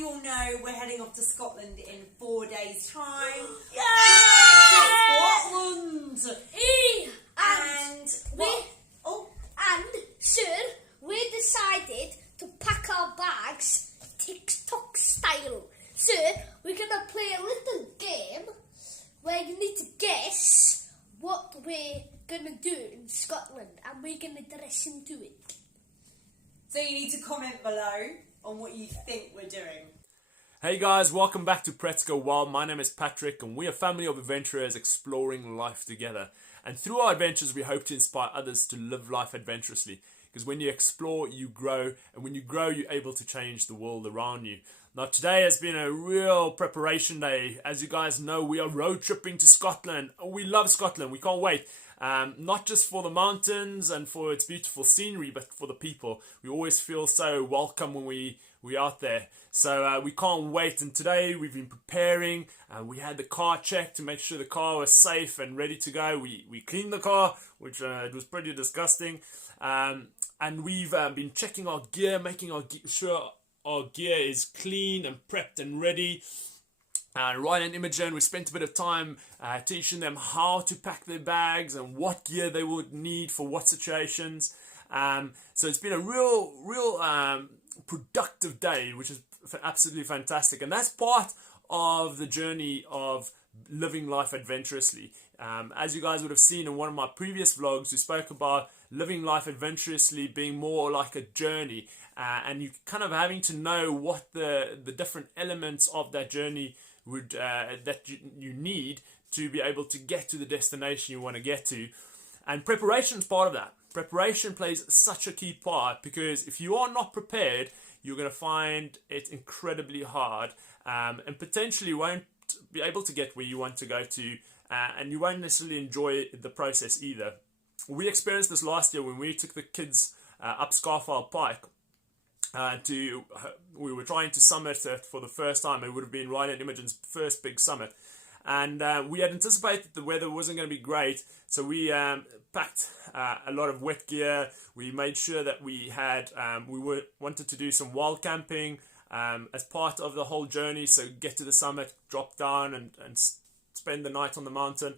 you all know, we're heading off to Scotland in 4 days' time. Yay! Scotland! Sir, we decided to pack our bags TikTok style. Sir, we're going to play a little game where you need to guess what we're going to do in Scotland, and we're going to dress into it. So you need to comment below on what you think we're doing. Hey guys, welcome back to Prets Go Wild. My name is Patrick and we're a family of adventurers exploring life together. And through our adventures we hope to inspire others to live life adventurously. Because when you explore, you grow, and when you grow, you're able to change the world around you. Now today has been a real preparation day. As you guys know, we are road tripping to Scotland. We love Scotland, we can't wait. Not just for the mountains and for its beautiful scenery, but for the people. We always feel so welcome when we're out there. So we can't wait, and today we've been preparing. We had the car checked to make sure the car was safe and ready to go. We cleaned the car, which it was pretty disgusting. And we've been checking our gear, making sure our gear is clean and prepped and ready. Ryan and Imogen, we spent a bit of time teaching them how to pack their bags and what gear they would need for what situations. So it's been a real productive day, which is absolutely fantastic. And that's part of the journey of living life adventurously. As you guys would have seen in one of my previous vlogs, we spoke about living life adventurously being more like a journey, and you kind of having to know what the different elements of that journey would that you need to be able to get to the destination you want to get to. And preparation is part of that. Preparation plays such a key part, because if you are not prepared, you're going to find it incredibly hard, and potentially won't be able to get where you want to go to, and you won't necessarily enjoy the process either. We experienced this last year when we took the kids up Scarfile Pike. We were trying to summit it for the first time. It would have been Ryan and Imogen's first big summit, and we had anticipated the weather wasn't going to be great, so we packed a lot of wet gear. We made sure that we had wanted to do some wild camping as part of the whole journey, so get to the summit, drop down and spend the night on the mountain.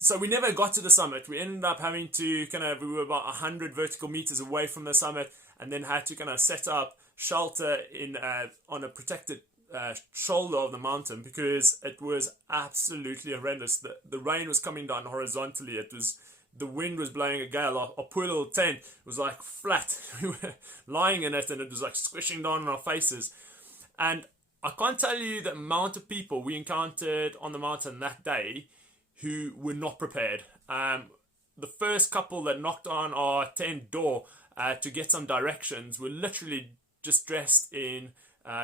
So we never got to the summit. We ended up having to we were about 100 vertical meters away from the summit, and then had to kind of set up shelter on a protected shoulder of the mountain, because it was absolutely horrendous. The rain was coming down horizontally. The wind was blowing a gale. Our poor little tent was like flat. We were lying in it and it was like squishing down on our faces. And I can't tell you the amount of people we encountered on the mountain that day who were not prepared. The first couple that knocked on our tent door to get some directions were literally just dressed in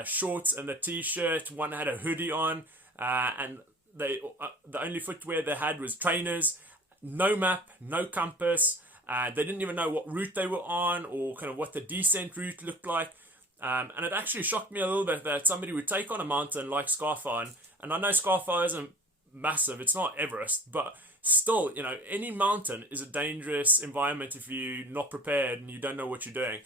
shorts and a t-shirt. One had a hoodie on, and the only footwear they had was trainers. No map, no compass. They didn't even know what route they were on, or kind of what the descent route looked like. And it actually shocked me a little bit that somebody would take on a mountain like Scarfire, and I know Scarfire isn't massive, it's not Everest, but still, any mountain is a dangerous environment if you're not prepared and you don't know what you're doing.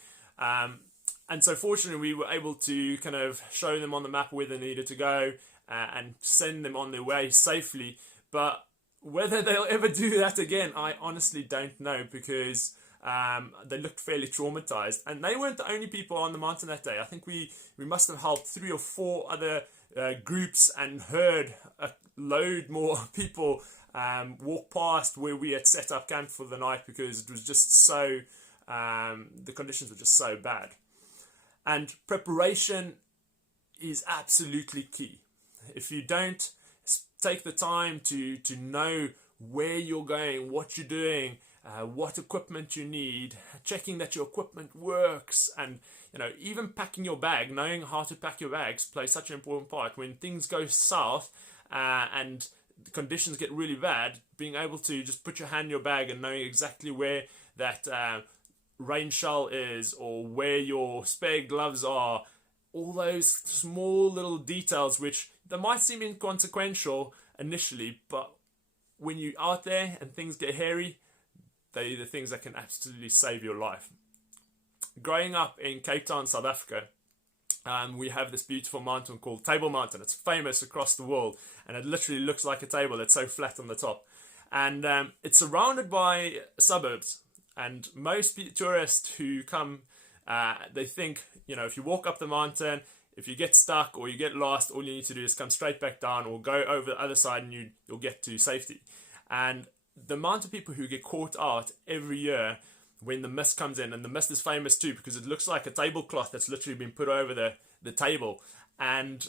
And so fortunately we were able to kind of show them on the map where they needed to go, and send them on their way safely. But whether they'll ever do that again, I honestly don't know, because they looked fairly traumatized. And they weren't the only people on the mountain that day. I think we must have helped 3 or 4 other groups, and heard a load more people walk past where we had set up camp for the night, because it was just so, the conditions were just so bad. And preparation is absolutely key. If you don't take the time to know where you're going, what you're doing, what equipment you need, checking that your equipment works, and even packing your bag, knowing how to pack your bags plays such an important part. When things go south and the conditions get really bad, being able to just put your hand in your bag and knowing exactly where that rain shell is, or where your spare gloves are, all those small little details which they might seem inconsequential initially, but when you're out there and things get hairy, they're the things that can absolutely save your life. Growing up in Cape Town, South Africa, we have this beautiful mountain called Table Mountain. It's famous across the world, and it literally looks like a table. It's so flat on the top. And it's surrounded by suburbs. And most tourists who come, they think, if you walk up the mountain, if you get stuck or you get lost, all you need to do is come straight back down or go over the other side and you'll get to safety. And the amount of people who get caught out every year when the mist comes in, and the mist is famous too because it looks like a tablecloth that's literally been put over the table, and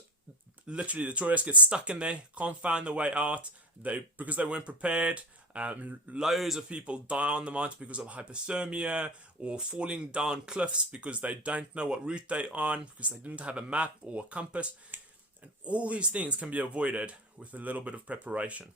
literally the tourists get stuck in there, can't find the way out because they weren't prepared. Loads of people die on the mountain because of hypothermia or falling down cliffs because they don't know what route they're on, because they didn't have a map or a compass. And all these things can be avoided with a little bit of preparation.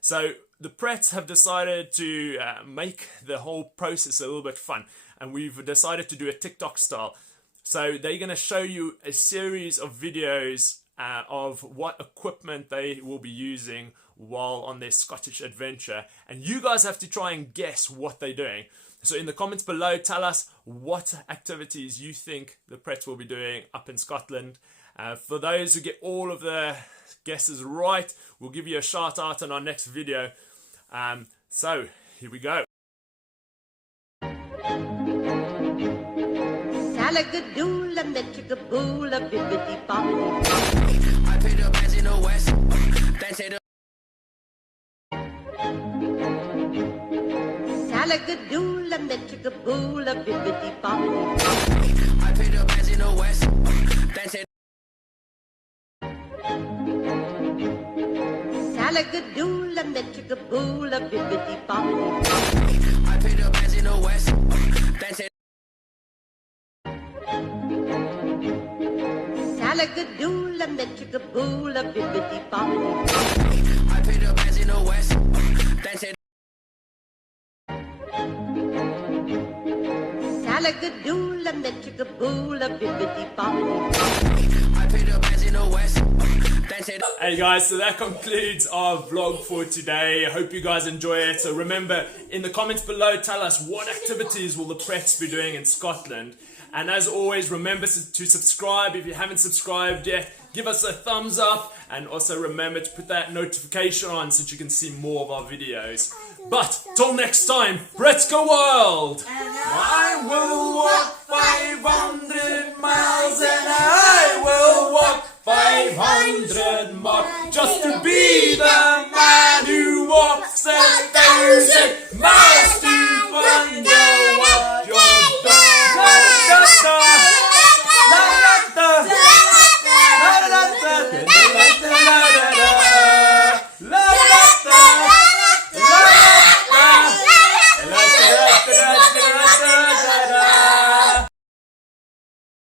So the Prets have decided to make the whole process a little bit fun, and we've decided to do a TikTok style. So they're going to show you a series of videos of what equipment they will be using while on their Scottish adventure, and you guys have to try and guess what they're doing. So in the comments below, tell us what activities you think the Prets will be doing up in Scotland. For those who get all of the guesses right, we'll give you a shout out in our next video. So here we go. Salagadool and the chickabool, a bibbidi bop. I paid the bands in the west. Then say the Salagadool and the chickabool, a bibbidi bop. I paid the bands in the west. Then say Salagadool and the chickabool, a bibbidi bop. I paid the bands in the west. Then say Salagadool and the chickabool, a bibbidi bop. I paid the bands in the west. Then say Salagadool and the chickabool, a bibbidi bop. I paid the bands in the west. Then say Hey guys, so that concludes our vlog for today. I hope you guys enjoy it. So remember, in the comments below, tell us what activities will the Prets be doing in Scotland. And as always, remember to subscribe if you haven't subscribed yet. Give us a thumbs up, and also remember to put that notification on so that you can see more of our videos. But till next time, Prets go world! I will walk 500 miles an hour!